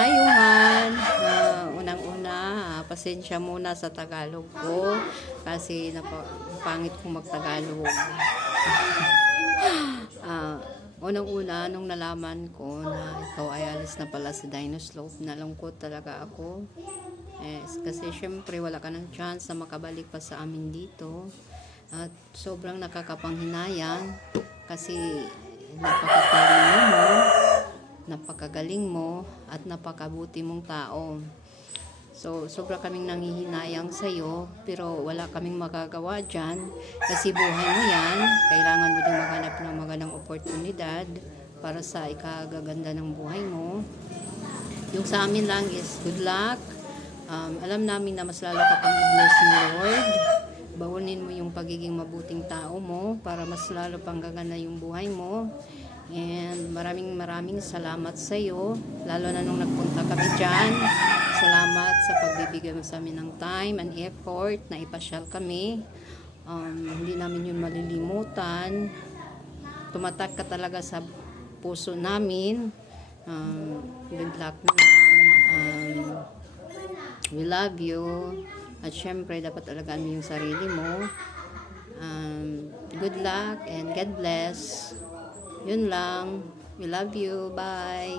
Hi, Johan. Unang-una, pasensya muna sa Tagalog ko kasi pangit kong magtagalog. Unang-una, nung nalaman ko na ikaw ay alis na pala sa Dinoslope, nalungkot talaga ako. Kasi syempre wala ka ng chance na makabalik pa sa amin dito. At sobrang nakakapanghinayang kasi napakatalino mo, napakagaling mo, at napakabuti mong tao. So, sobra kaming nanghihinayang sa'yo, pero wala kaming magagawa dyan kasi buhay mo yan. Kailangan mo din maghanap ng magandang oportunidad para sa ikagaganda ng buhay mo. Yung sa amin lang is good luck. Alam namin na mas lalo ka pang i-bless ni Lord. Bawunin mo yung pagiging mabuting tao mo para mas lalo pang gaganda yung buhay mo. And maraming salamat sa iyo, lalo na nung nagpunta kami dyan. Salamat sa pagbibigay mo sa amin ng time and effort na ipasyal kami. Hindi namin yun malilimutan. Tumatak ka talaga sa puso namin. Good luck na lang. We love you. At syempre, dapat alagaan mo yung sarili mo. Good luck and God bless. Yun lang. We love you. Bye.